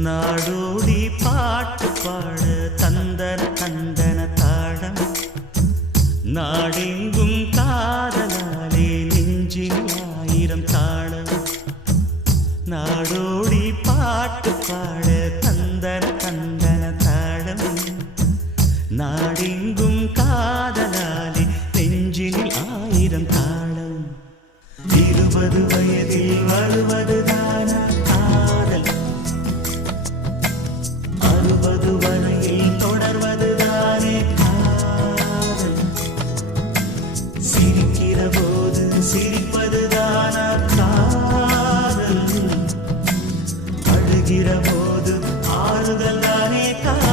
நாடோடி பாட்டு பாட தந்தன தந்தன தாளம் நாடெங்கும் காதலாலே நெஞ்சில் ஆயிரம் தாளம் நாடோடி பாட்டு பாட தந்தன தந்தன தாளம் நாடெங்கும் காதலாலே நெஞ்சில் ஆயிரம் தாளம் 20 வயதில் வருவதுதான காதல் 60 வரையில் தொடர்வதுதானே காதல் சிரிக்கிற போது சிரிப்பதுதான காதல் அழுகிற போது ஆறுதல் தானே காதல்